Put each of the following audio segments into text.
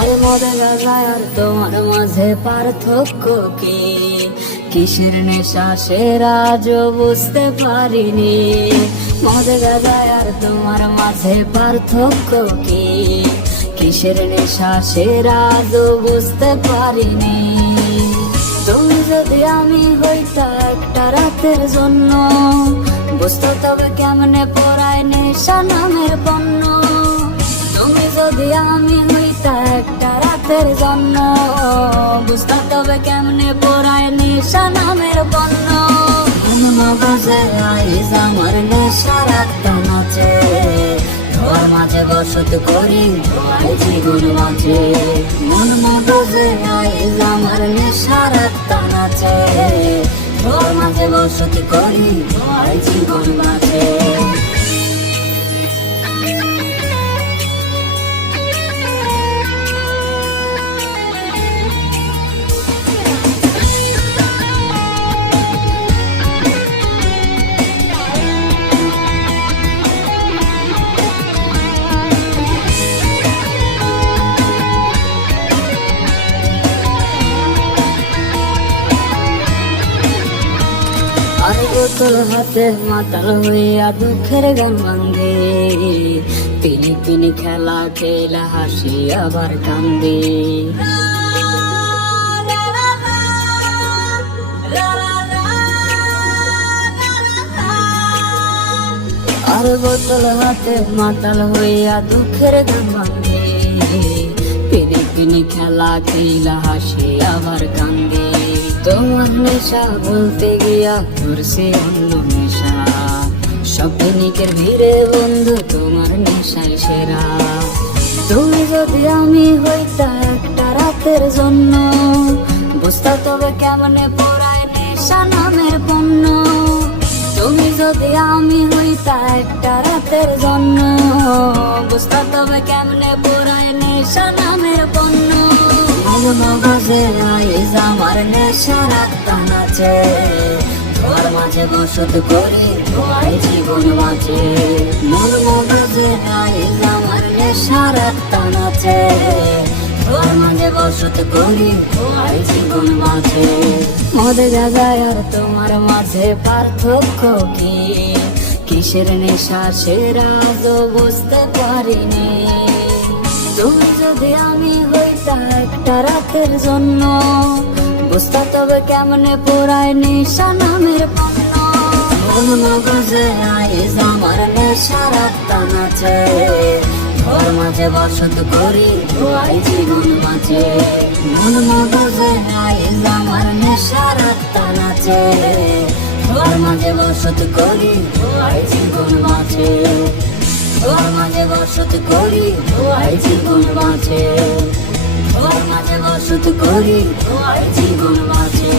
মদে গাজায় আর তোমার মাঝে পার্থক্য কি? কিসের নেশা সেরা আজও বুঝতে পারিনি। মদে গাজায় আর তোমার মাঝে পার্থক্য কি? কিসের নেশা সেরা আজও বুঝতে পারিনি। তুমি যদি আমি হইতা একটা রাতের জন্য, বুঝতো তবে কেমনে পড়ায় নেশা নামের পণ্য তুমি যদি আমি হইতা একটা রাতের জন্য। বুঝতো তবে কেমনে পড়ায় নেশা নামের পণ্য মগজে আইজ আমার নেশা রাখতাম আছে ধোয়ার মাঝে বসত করি ধোয়ার জীবন মাঝে। মন মগজে আইজ আমার নেশা রাখতাম আছে ধোয়ার মাঝে বসত করি ধোয়ার জীবন মাঝে। বোতল হাতে মাতাল হইয়া দুঃখের গান ভাঙ্গে পিনি পিনি খেলা খেলা হাসি আবার কান্দে। আর বোতল হাতে মাতাল হইয়া দুঃখের গান ভাঙ্গে পিনি খেলা খেলা হাসি, আবার কান্দে। তোমার নেশা বলতে গিয়া ধরছে অন্য নেশা। সপিনিকের ভিড়ে বন্ধু, তোমার নেশাই সেরা। তুমি যদি আমি হইতা একটা রাতের জন্য, বুঝতা তবে কেমনে পড়ায় নেশা নামের পণ্য। তুমি যদি আমি হইতা একটা রাতের জন্য, বুঝতা তবে কেমনে পড়ায় নেশা মন মগজে আইজ আমার নেশা রাখতাম আছে ধোয়ার মাঝে বসত করি ধোয়াই জীবন মাঝে মন মগজে আইজ আমার আছে ধোয়ার মাঝে বসত করি জীবন মদে আর তোমার মাঝে পার্থক্য কি? কিসের নেশা সেরা তো বুঝতে পারিনি। তুমি যদি আমি হইতা একটা রাতের জন্য। বুঝতা তবে কেমনে পোড়ায় নেশা নামের পণ্য। মন মগজে আইজ আমার নেশা রাখতাম আছে ঘর মাঝে বসত করি ধোয়াই জীবন মাঝে মন মগজে আইজ আমার নেশা রাখতাম আছে ঘর মাঝে বসত করি ধোয়াই জীবন মাঝে ওর মাঝে বসত করি ওই জীবন মাঝে ওর মাঝে বসত করি ওই জীবন মাঝে।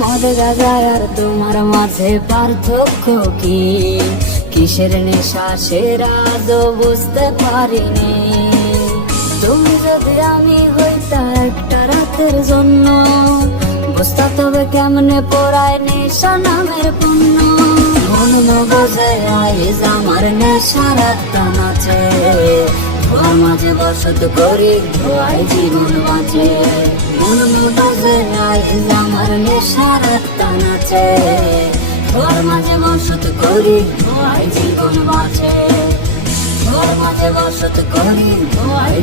মদে গাজায় তোমার মাঝে পার্থক্য কি? কিসের নেশা সেরা তো বুঝতে পারিনি। তুমি যদি আমি হইতা একটা রাতের জন্য, বুঝতা তবে কেমনে পড়ায় নেশা নামের পণ্য। মন মগজে আইজ আমার নেশা রাখতাম আছে ধোয়ার মাঝে বসত করি ধোয়াই জীবন মাঝে মন মগজে আইজ আমার নেশা রাখতাম আছে ধোয়ার মাঝে বসত করি ধোয়াই জীবন বাঁচে। ধোয়ার মাঝে বসত করি ধোয়াই